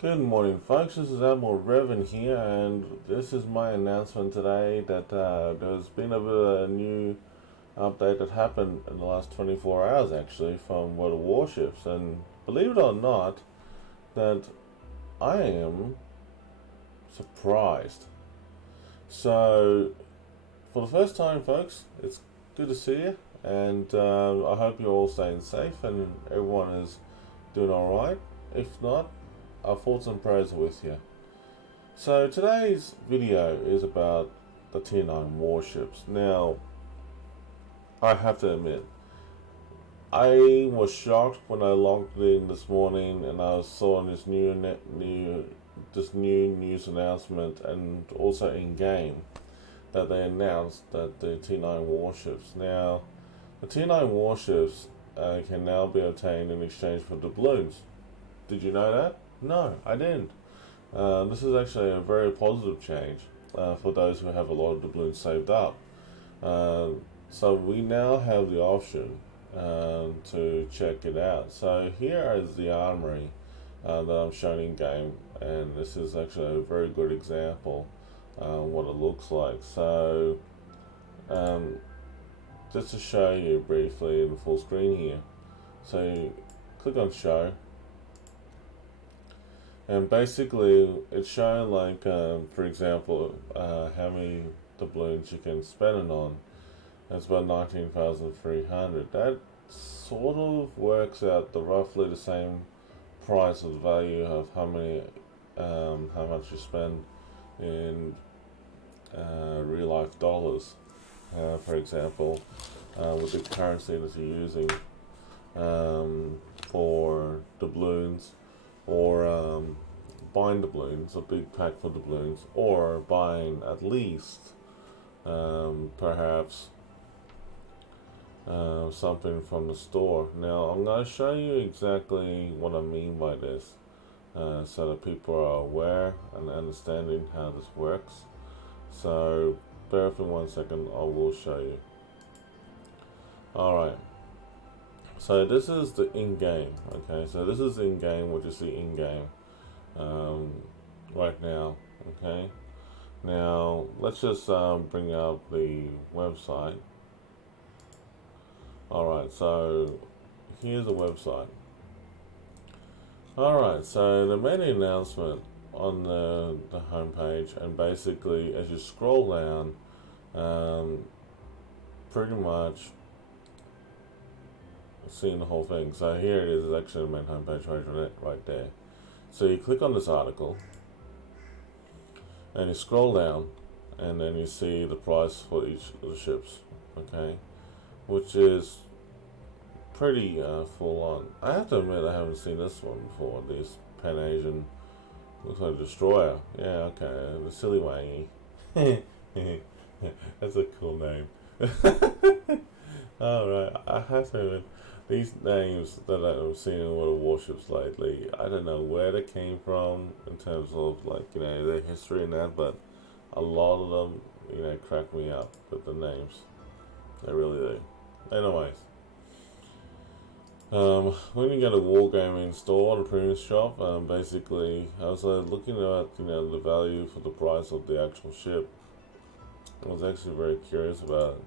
Good morning, folks. This is Admiral Revan here, and this is my announcement today that there's been a bit of a new update that happened in the last 24 hours, actually, from one of the Warships. And believe it or not, that I am surprised. So, for the first time, folks, it's good to see you, and I hope you're all staying safe and everyone is doing alright. If not, our thoughts and prayers are with you. So today's video is about the Tier 9 warships. Now, I have to admit, I was shocked when I logged in this morning and I saw this new news announcement, and also in game that they announced that the Tier 9 warships. Now, the Tier 9 warships can now be obtained in exchange for doubloons. Did you know that? No, I didn't. This is actually a very positive change for those who have a lot of doubloons saved up. So we now have the option to check it out. So here is the armory that I'm showing in game, and this is actually a very good example what it looks like. So just to show you briefly in full screen here. So you click on show. And basically, it's showing like, for example, how many doubloons you can spend it on. It's about 19,300. That sort of works out the roughly the same price of the value of how much you spend in real life dollars, for example, with the currency that you're using for doubloons, or buying doubloons, a big pack for doubloons, or buying at least perhaps something from the store. Now I'm going to show you exactly what I mean by this, so that people are aware and understanding how this works. So bear with me 1 second, I will show you. Alright. So this is the in-game, okay? So this is in-game, which is the in-game right now, okay? Now, let's just bring up the website. Alright, so here's the website. Alright, so they made an announcement on the homepage, and basically as you scroll down, pretty much seeing the whole thing. So here it is, it's actually the main homepage right there. So you click on this article and you scroll down, and then you see the price for each of the ships, okay, which is pretty full on. I have to admit I haven't seen this one before. This Pan Asian, looks like a destroyer. Yeah, okay, the Silly Wangy. That's a cool name. Alright, I have to admit, these names that I've seen in a lot of warships lately, I don't know where they came from in terms of, like, you know, their history and that, but a lot of them, you know, crack me up with the names. They really do. Anyways, when you go to Wargaming store, the premium shop, basically, I was looking at, you know, the value for the price of the actual ship. I was actually very curious about it.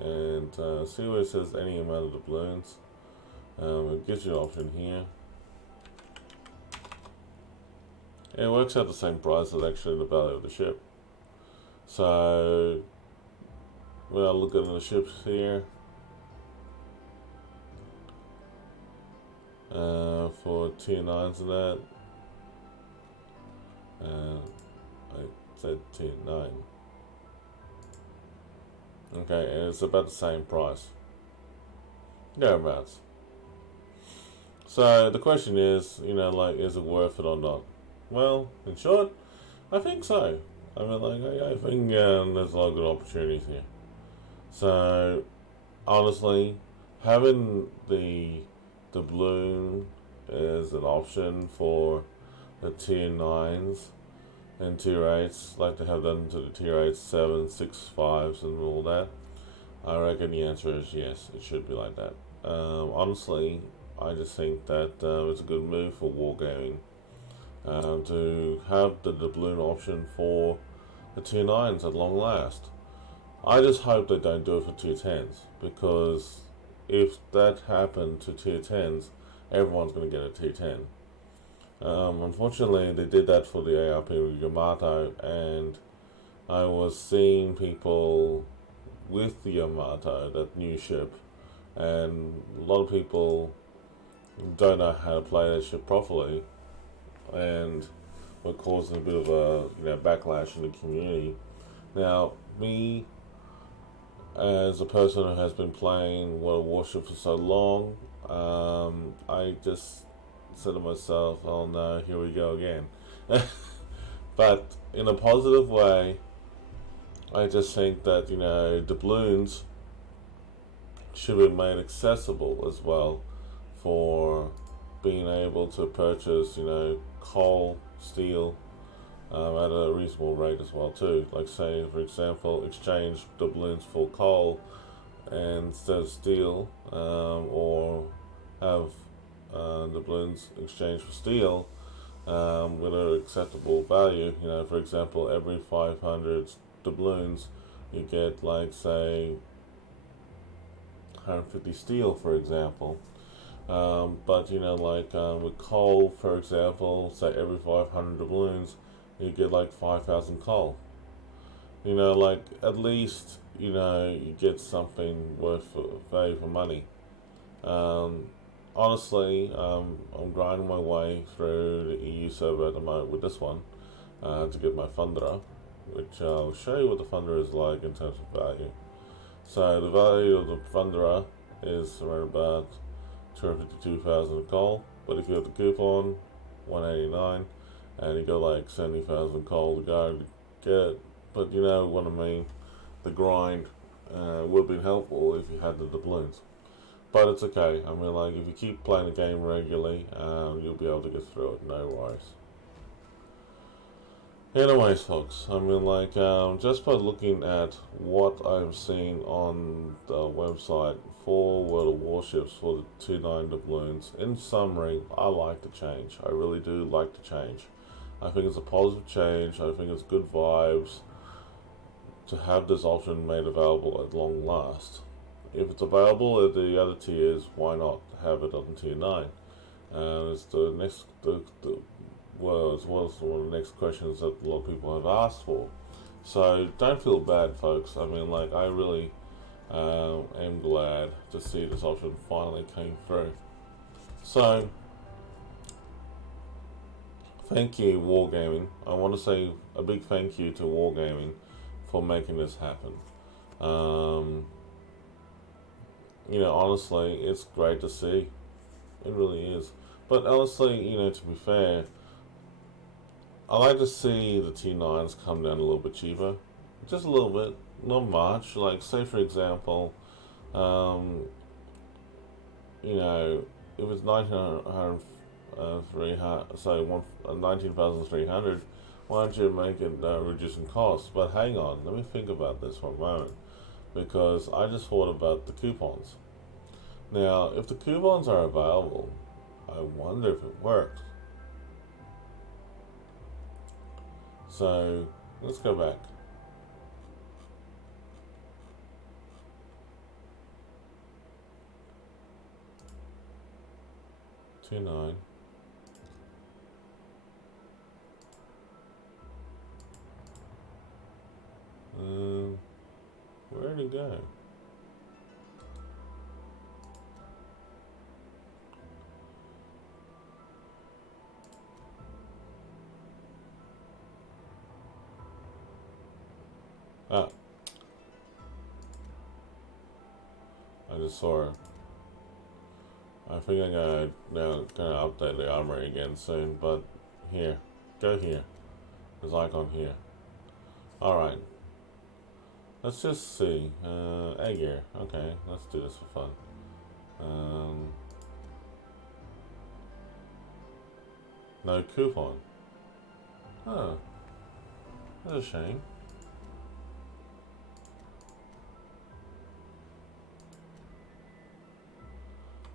And see where it says any amount of doubloons. It gives you an option here. And it works out the same price as actually the value of the ship. So, when I look at the ships here, for tier 9s and that, I said tier 9. Okay, and it's about the same price. Thereabouts. So the question is, you know, like, is it worth it or not? Well, in short, I think so. I mean, like, I think there's a lot of good opportunities here. So, honestly, having the doubloon is an option for the tier 9s and tier 8s, like to have them to the tier 8s, 7s, 6, 5s and all that. I reckon the answer is yes, it should be like that. Honestly, I just think that it's a good move for wargaming. to have the doubloon option for the 2.9s at long last. I just hope they don't do it for 2.10s, because if that happened to 2.10s, everyone's going to get a 2.10. Unfortunately, they did that for the ARP Yamato, and I was seeing people with the Yamato, that new ship, and a lot of people don't know how to play that ship properly, and were causing a bit of a backlash in the community. Now, me as a person who has been playing World of Warships for so long, I just said to myself, "Oh no, here we go again." But in a positive way, I just think that doubloons should be made accessible as well, for being able to purchase coal, steel, at a reasonable rate as well too. Like, say for example, exchange doubloons for coal and instead of steel, or have doubloons exchange for steel, with an acceptable value. For example, every 500 doubloons you get, like, say 150 steel, for example. But with coal, for example, say every 500 doubloons you get like 5,000 coal. Like, at least you get something worth value for money. Honestly, I'm grinding my way through the EU server at the moment with this one, to get my Thunderer, which I'll show you what the Thunderer is like in terms of value. So the value of the Thunderer is around about 252,000 coal, but if you have the coupon, 189, and you got like 70,000 coal to go to get it. But you know what I mean, the grind would have been helpful if you had the doubloons. But it's okay. I mean, like, if you keep playing the game regularly, you'll be able to get through it, no worries. Anyways, folks, I mean, like, just by looking at what I've seen on the website for World of Warships for the 2.9 doubloons, in summary, I like the change. I really do like the change. I think it's a positive change. I think it's good vibes to have this option made available at long last. If it's available at the other tiers, why not have it on tier 9? It's the next, well, as well as one of the next questions that a lot of people have asked for. So don't feel bad, folks. I mean, like, I really am glad to see this option finally came through. So thank you, Wargaming. I want to say a big thank you to Wargaming for making this happen. Honestly, it's great to see. It really is. But honestly, to be fair, I like to see the T9s come down a little bit cheaper. Just a little bit, not much. Like, say for example, if it's 19,300, why don't you make it reducing costs? But hang on, let me think about this for a moment, because I just thought about the coupons. Now, if the coupons are available, I wonder if it works. So let's go back. Two nine. Where'd it go? Ah, I just saw it. I think I'm gonna update the armory again soon, but here, go here. There's icon here. Alright. Let's just see. Egg gear. Okay, let's do this for fun. No coupon. Huh. That's a shame.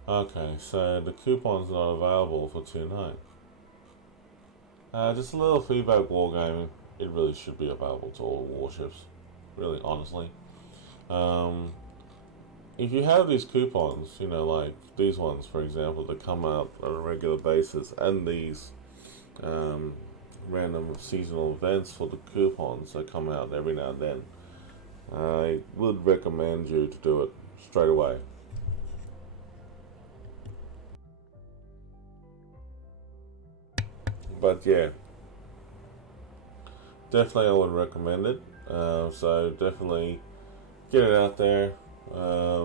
Okay, so the coupon's not available for 2.9. Just a little feedback, Wargaming. It really should be available to all warships. Really, honestly. Um, if you have these coupons, like these ones, for example, that come out on a regular basis, and these random seasonal events for the coupons that come out every now and then, I would recommend you to do it straight away. But yeah, definitely I would recommend it. So definitely get it out there,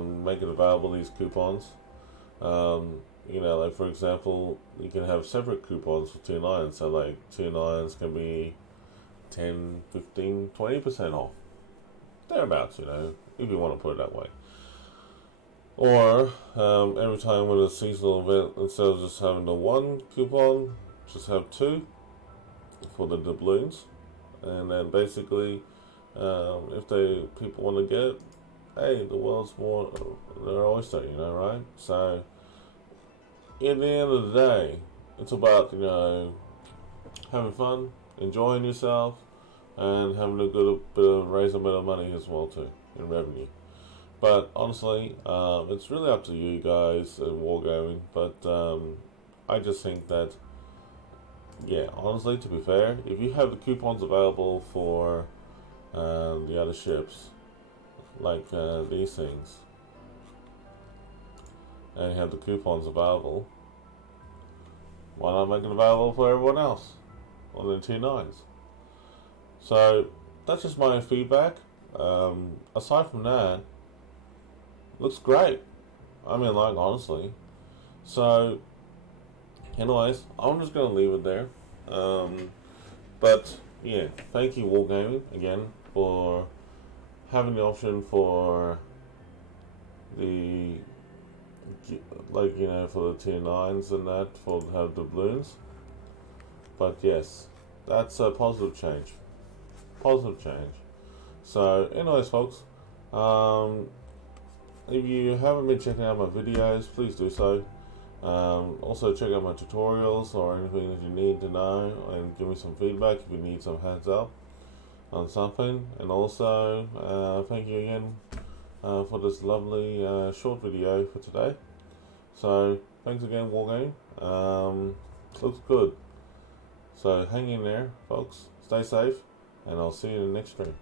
make it available, these coupons. Like for example, you can have separate coupons for 2.9. So like 2.9s can be 10, 15, 20% off. Thereabouts, if you want to put it that way. Or every time with a seasonal event, instead of just having the one coupon, just have two for the doubloons. And then basically, if people want to get it, hey, the world's more their oyster, right? So, in the end of the day, it's about having fun, enjoying yourself, and having a good bit of raise a bit of money as well too in revenue. But honestly, it's really up to you guys in wargaming. But I just think that, yeah, honestly, to be fair, if you have the coupons available for the other ships, like these things, and you have the coupons available, why not make it available for everyone else on the 2.9s? So that's just my feedback. Aside from that, looks great. I mean, like, honestly. So, anyways, I'm just gonna leave it there. But yeah, thank you Wargaming again for having the option for the for the 2.9s and that for to have doubloons. But yes, that's a positive change. Positive change. So, anyways, folks, if you haven't been checking out my videos, please do so. Also, check out my tutorials or anything that you need to know, and give me some feedback if you need some heads up on something. And also, thank you again for this lovely short video for today. So, thanks again, Wargame. Looks good. So, hang in there, folks. Stay safe, and I'll see you in the next stream.